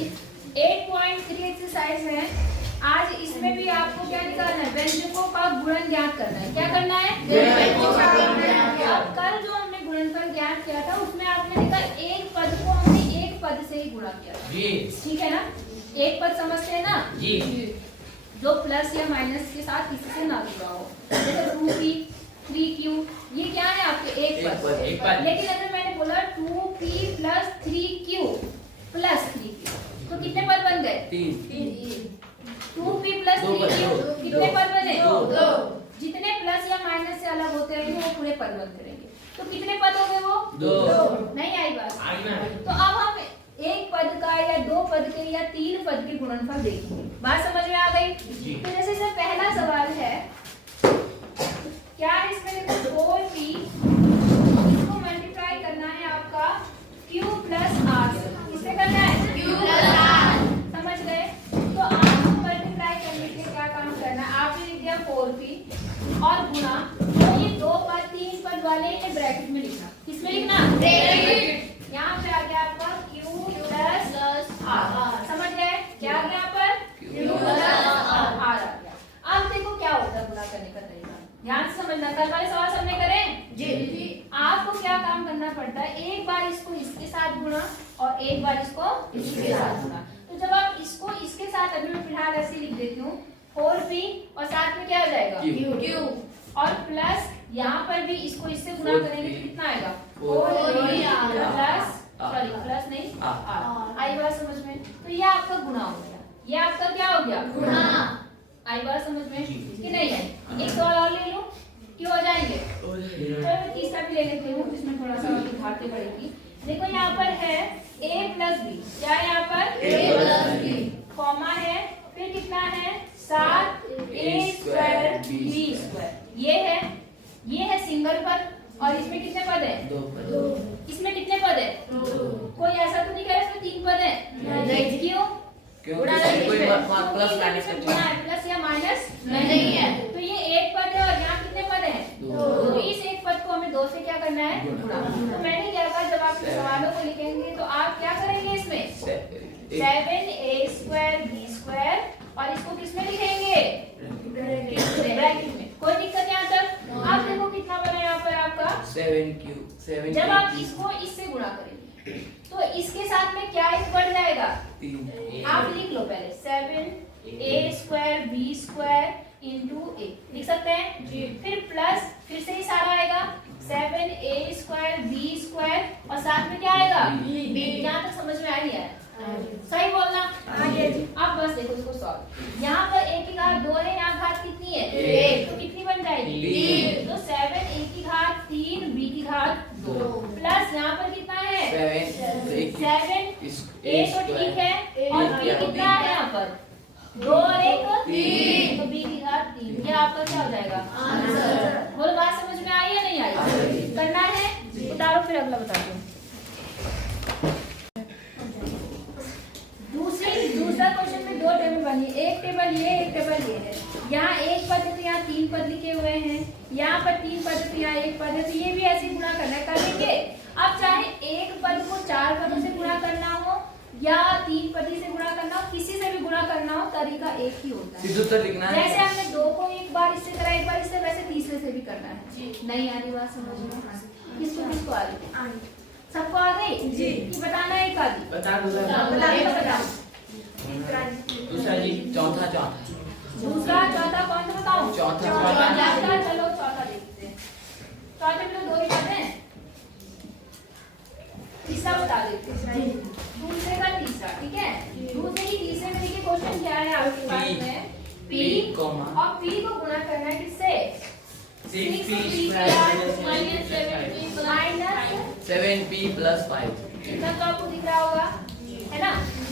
8.3 exercise है। आज इसमें भी आपको क्या निकालना है, व्यंजकों का गुणन ज्ञात करना है। क्या करना है? अब कल जो हमने गुणनफल ज्ञात किया था उसमें आपने देखा एक पद को हमने एक पद से ही गुणा किया था। ठीक है ना, एक पद समझते हैं ना जी, जो प्लस या माइनस के साथ किसी से ना जुड़ा हो, जैसे 2p 3q, ये क्या है आपके एक पद। लेकिन अगर मैंने बोला 2p plus 3q plus 3q तो कितने पद बन गए? 3। 2p प्लस 3q कितने पद बने? 2। जितने प्लस या माइनस से अलग होते रहेंगे वो पूरे पद बनते रहेंगे। तो कितने पद हो गए वो? 2। नहीं आई बात? तो अब हम एक पद का या दो पद के या तीन पद के गुणनफल देखेंगे। बात समझ में आ गई? तो जैसे इसमें पहला सवाल है, क्या है इसमें देखो 4p इसको मल्टीप्लाई करना है आपका q प्लस r से। किससे करना है? q plus r। समझ गए? तो आपको मल्टीप्लाई करने के लिए क्या काम करना है, आपने लिख दिया 4p और गुणा, तो ये दो पद तीन पद वाले ये ब्रैकेट में लिखना। किसमें लिखना? ब्रैकेट। यहाँ पे आ गया आपका q प्लस r। समझ गए? क्या आ गया यहाँ पर? q प्लस r आ गया। अब देखो क्या होता है गुणा करने का तरीका, ध्यान से समझना। कल वाले सवाल सबने करें जी। आपको क्या काम करना पड़ता है, एक बार इसको इसके साथ गुणा और एक बार इसको इसके साथ गुणा। तो जब आप इसको इसके साथ, अभी मैं फिलहाल ऐसे लिख देती हूँ 4p और साथ में क्या आ जाएगा q और प्लस यहाँ पर भी इसको इससे गुणा करेंगे तो कितना आएगा 4p प्लस प्लस नहीं r। आई बात समझ में? तो ये आपका गुणा हो गया, ये आपका क्या हो गया? गुणा। आई बात समझ में कि नहीं है? एक सवाल और ले लो, क्यों हो जाएंगे? चलो तीसरा भी ले लेते हूँ, इसमें थोड़ा सा घाटे पड़ेगी। देखो यहाँ पर है a प्लस b, क्या है यहाँ पर? a प्लस b, कॉमा है, फिर कितना है 7a स्क्वायर b स्क्वायर। ये है सिंगल पद और इसमें कितने पद है? 2। इसमें कितने पद है? 2। कोई ऐसा तो नहीं कह रहा इसमें 3 पद है? नहीं। क्यों? प्लस या माइनस नहीं है, तो ये एक पद है और यहाँ कितने पद है? 2। तो इस एक पद को हमें 2 से क्या करना है? गुणा। तो मैंने क्या कहा, जब आप सवालों को लिखेंगे तो आप क्या करेंगे इसमें 7a स्क्वायर b स्क्वायर और इसको किसमें लिखेंगे? ब्रैकेट में। कोई दिक्कत यहाँ तक? आप देखो कितना बना यहाँ पर आपका 7q। जब आप इसको इससे गुणा करेंगे तो इसके साथ में क्या एक बढ़ जाएगा? 3। आप लिख लो पहले 7a square b square into a, लिख सकते हैं जी। फिर प्लस, फिर से ही सारा आएगा 7a स्क्वायर b स्क्वायर और साथ में क्या आएगा? b। यहाँ तक समझ में आ नहीं आया? सही बोलना। अब बस देखो इसको सॉल्व। यहाँ पर a की घात 2 है, यहाँ घात कितनी है? 1। तो कितनी बन जाएगी? 3। तो 7a की घात 3 b की घात 2 प्लस यहाँ पर कितना है? 7 a तो ठीक है और b कितना है यहाँ पर? 2 और 1 3, तो b की घात 3। ये आपका क्या हो जाएगा? आंसर। बोलो बात समझ में आई या नहीं आई? करना है? उतारो फिर अगला बताती हूँ। दूसरा क्वेश्चन में 2 टेबल बनी, एक टेबल ये, एक टेबल ये है। यहाँ एक पद है तो यहाँ 3 पद लिखे हुए हैं, यहाँ पर 3 पद है तो यहाँ 1 पद है, तो ये भी ऐसे गुणा करना है, करेंगे। अब चाहे एक पद को 4 पदों से गुणा करना हो या 3 पदी से गुणा करना हो, किसी से भी गुणा करना हो, तरीका एक ही होता है। लिखना है। जैसे हमने 2 को एक बार इससे करा, एक बार इससे, वैसे तीसरे से भी करना है। नहीं आ रही बात समझ में? किसको आ रही? सबको आ गई जी? बताना है? एक आदि बता दो। दूसरा जी, चौथा कौन सा बताऊं? चौथा। चलो चौथा देखते हैं। चौथे में तो 2 ही पद हैं, तीसरा बता देते हैं। दूसरे का तीसरा, ठीक है? दूसरे की तीसरे में देखिए क्वेश्चन क्या है आपके पास में, p और p को गुणा करना है किससे? 6p minus 7p plus 5। इतना तो आपको दिख रहा होगा, है ना?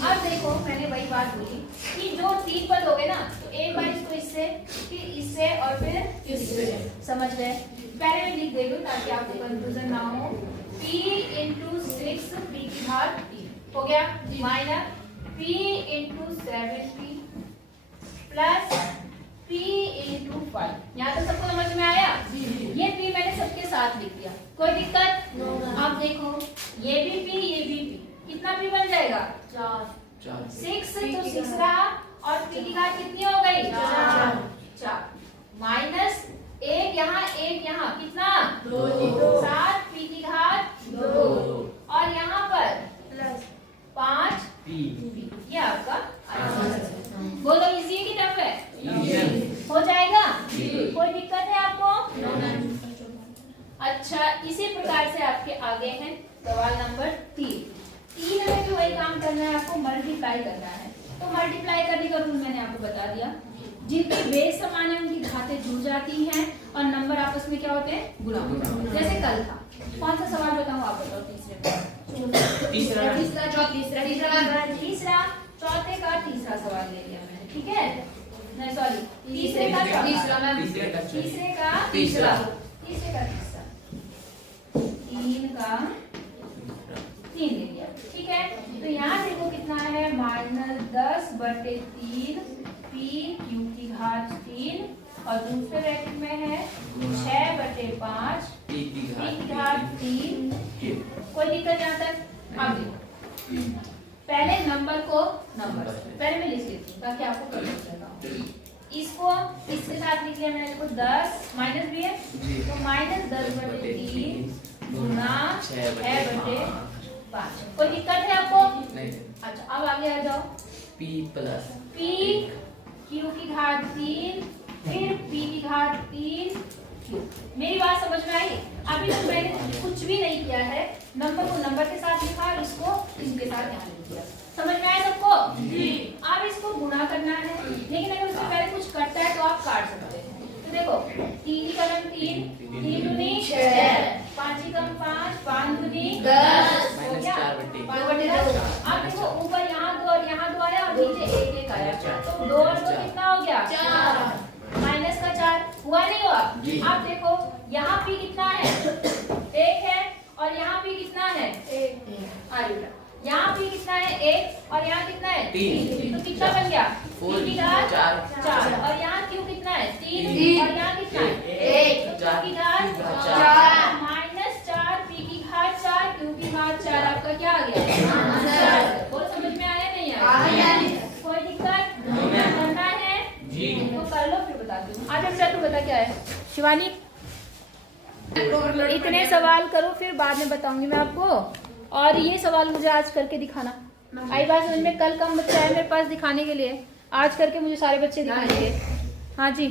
अब देखो मैंने वही बात बोली कि जो 3 पद हो गए ना, तो एक बार इसको इससे, फिर इससे और फिर इससे। समझ गए? पहले मैं लिख दे दूं ताकि आपको कंफ्यूजन ना हो। p इंटू 6 p की घात 3 हो गया, minus p into 7p plus p into 5। यहाँ तक सबको समझ में आया? ये p मैंने सबके साथ लिख दिया, कोई दिक्कत? अब देखो ये भी p, ये भी p, कितना p बन जाएगा? 4। 6 तो 6 रहा और p की घात कितनी हो गई 4 माइनस 1 यहाँ कितना 7 p की घात 2 और यहाँ पर प्लस 5 p ये आपका आंसर। बोलो इजी है कि टफ है? हो जाएगा? कोई दिक्कत है आपको? अच्छा, इसी प्रकार से आपके आगे हैं सवाल नंबर 3 में भी वही काम करना है, आपको मल्टीप्लाई करना है। तो मल्टीप्लाई करने का रूल मैंने आपको बता दिया। जिनकी बेस समान है उनकी घातें जुड़ जाती हैं और नंबर आपस में क्या होते हैं गुणा। जैसे कल था, कौन सा सवाल बताऊं आप बताओ? तीसरा चौथे का तीसरा सवाल ले लिया मैंने, ठीक है? नहीं सॉरी, तीसरे का तीसरा 3 ले लिया, ठीक है? तो यहाँ देखो कितना है -10/3 p q की घात 3 और दूसरे ब्रैकेट में है 6/5 p की घात 3। कोई दिक्कत यहाँ तक? अब देखो, पहले नंबर को पहले मैं लिख लेती हूँ ताकि आपको पता चले। इसको इसके साथ लिख लिया मैंने, देखो 10 माइनस भी है तो -10/3 गुना 6/5। कोई दिक्कत है आपको? नहीं। अच्छा, अब आगे आ जाओ। p q की घात 3 फिर p की घात 3 q। मेरी बात समझ में आई? अभी तो मैंने कुछ भी नहीं किया है, नंबर को नंबर के साथ लिखा और इसको इसके साथ यहाँ लिख दिया। समझ में आया सबको? अब इसको गुणा करना है, लेकिन अगर उससे पहले कुछ कटता है तो आप काट सकते हैं। तो देखो 3 का 3 दूनी 6 5 की 5 दूनी 10 हो गया 5/2। अब देखो ऊपर यहाँ 2 और यहाँ 2 आया और नीचे 1 आया, तो 2 और 2 कितना हो गया 4 माइनस का 4 हुआ नहीं हुआ? अब देखो यहाँ p कितना है 1 है और यहाँ p कितना है 1। यहाँ p कितना है 1 और यहाँ कितना है 3, तो कितना बन गया p की घात 4 और यहाँ q कितना है 3 और यहाँ कितना है 1, तो q की घात 4 माइनस 4 p की घात 4 q की घात 4 आपका क्या आ गया आंसर। बोल समझ में आया नहीं आया? कोई दिक्कत? करना है तो कर लो, फिर बताती हूँ। आज बेटा तू बता क्या है शिवानी? इतने सवाल करो फिर बाद में बताऊंगी मैं आपको। और ये सवाल मुझे आज करके दिखाना। आई बात समझ में? कल कम बच्चा है मेरे पास दिखाने के लिए, आज करके मुझे सारे बच्चे दिखाएंगे। हाँ जी।